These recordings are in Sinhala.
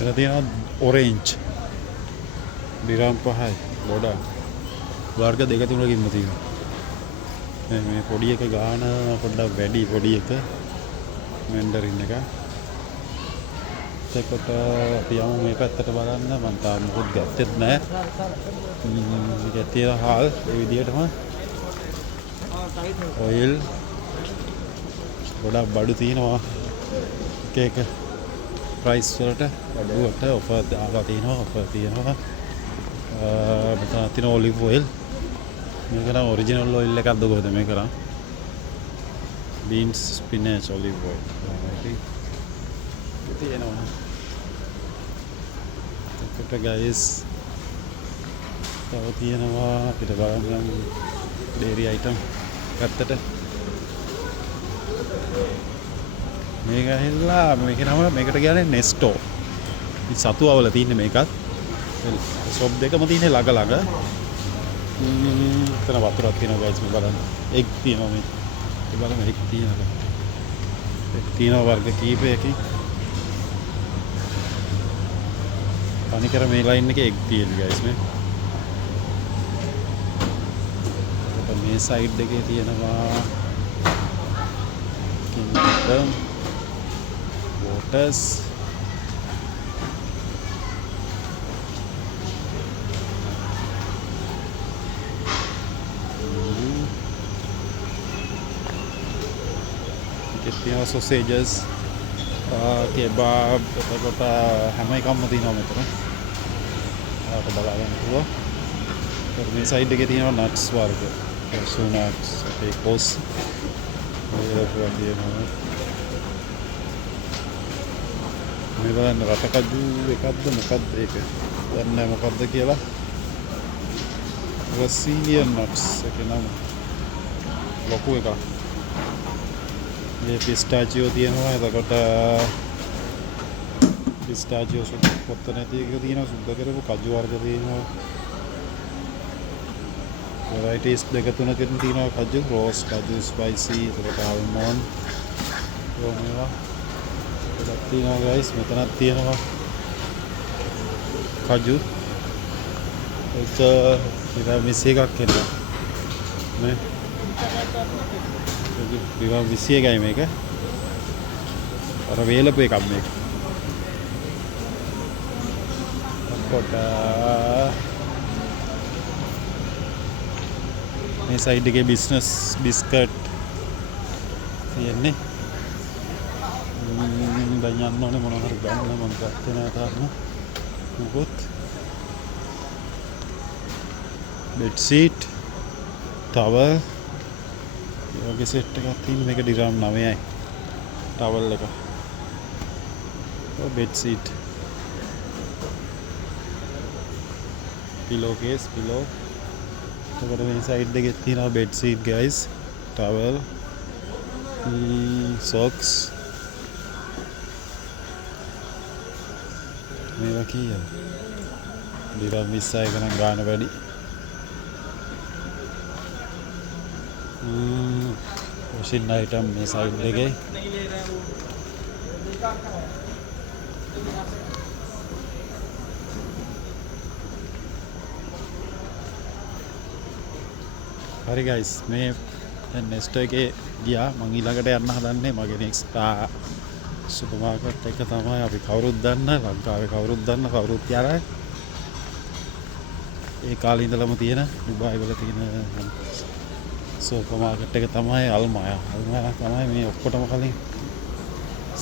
එතන තියෙනවා ඔරෙන්ජ්. දිරාම් 5යි. ගොඩක්. වර්ග දෙක තුනකින්ම තියෙනවා. මේ පොඩි එක ගාන පොඩ්ඩක් වැඩි පොඩි එක. මැන්ඩරින් එක. එතකොට අපි යමු මේ පැත්තට බලන්න. මම තාම මොකුත් ගත්තෙත් නැහැ. මේක තියෙන හාල් ඒ විදිහටම ඔයිල් ගොඩක් බඩු තියෙනවා. එක එක ප්‍රයිස් වලට බඩුවට ඔෆර් දාලා තියෙනවා. ඔෆර් තියෙනවා. මෙතන තියෙන ඔලිව් ඔයිල්. මේක නම් ඔරිජිනල් ඔයිල් එකක්ද කොහෙද මේක නම්? Beans spinach olive oil. ඒක තියෙනවා. එතකොට ගයිස් තව තියෙනවා අපිට බලන්න ඩේරි අයිටම් පැත්තට. මේක ඇහිලා මේක නම මේකට කියන්නේ නෙස්ටෝ. ඉතින් සතු අවල තියෙන්නේ මේකත්. ෂොප් දෙකම තියෙන්නේ ළඟ ළඟ. එතන වතුරක් තියෙනවා ගයිස් මේ බලන්න. එග් තියෙනවා මේ. ඒ බලන්න එග් තියෙනවා. එග් තියෙනවා වර්ග කීපයකින්. තනිකර මේ ලයින් එකේ එග් තියෙනවා ගයිස් මේ. මේ සයිඩ් එකේ තියෙනවා කින්ටම් වෝටර්ස් තියෙනවා සොසේජස් කෙබාබ් එතකොට හැම එකක්ම තියෙනවා මෙතන. ආට බලා ගන්න පුළුවන්. මේ සයිඩ් එකේ තියෙනවා නට්ස් වර්ග. cashew nuts, apicos. මේ බලන්න රටකජු එකක්ද මොකක්ද ඒක? දන්නේ නැහැ මොකක්ද කියලා. Brazilian nuts එක නම ලොකු එකක්. මේ පිස්ටාචියෝ තියෙනවා. එතකොට පිස්ටාචියෝ පොත්ත නැති එක තියෙනවා. සුද්ධ කරපු කජු වර්ග තියෙනවා. varieties දෙක තුනකින් තියෙනවා කජු. රෝස් කජු, ස්පයිසි, එතකොට ආල්මන්ඩ් මේවා ගොඩක් තියෙනවා ගයිස්. මෙතනත් තියෙනවා කජු. ඒක මිස් එකක් එනවා නේ. විවා 21යි මේක. අර වේලපු එකක් මේක. එතකොට මේ සයිඩ් එකේ බිස්නස් බිස්කට් තියෙන්නේ. දැන් යන්න ඕනේ මොනවා හරි ගන්න. මම ගත්තේ නෑ තාම මොකොත්. බෙඩ් සීට් ටවල් ඒ වගේ සෙට් එකක් තියෙන. මේක ඩිරම් 9යි ටවල් එක. Bed sheet pillow case pillow. එතකොට මේ සයිඩ් එකේ තියෙනවා bed sheet guys, towel, socks. මේවා කීයද? ඩිරම් 20යි ගණන් ගාන වැඩි. washing item මේ සයිඩ් එකේ. හරි ගයිස් මේ දැන් නෙස්ට් එකේ ගියා. මම ඊළඟට යන්න හදන්නේ මගේ නෙක්ස්ට් සුපර් මාකට් එක තමයි. අපි කවුරුත් දන්න ලංකාවේ කවුරුත් දන්න කවුරුත් යාරයි. ඒ කාලේ ඉඳලම තියෙන ඩුබායි වල තියෙන සුපර් මාකට් එක තමයි අල්මායා. අල්මායා තමයි මේ ඔක්කොටම කලින්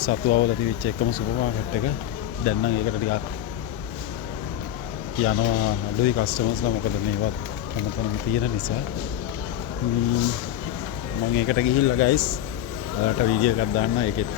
සතු අවල තිබිච්ච එකම සුපර් මාකට් එක. දැන් නම් ඒකට ටිකක් යනවා අඩුයි කස්ටමර්ස්ලා. මොකද මේවත් හැමතැනම තියෙන නිසා. මම ඒකට ගිහිල්ලා ගයිස් ඔයාලට වීඩියෝ එකක් දාන්න. ඒකෙත්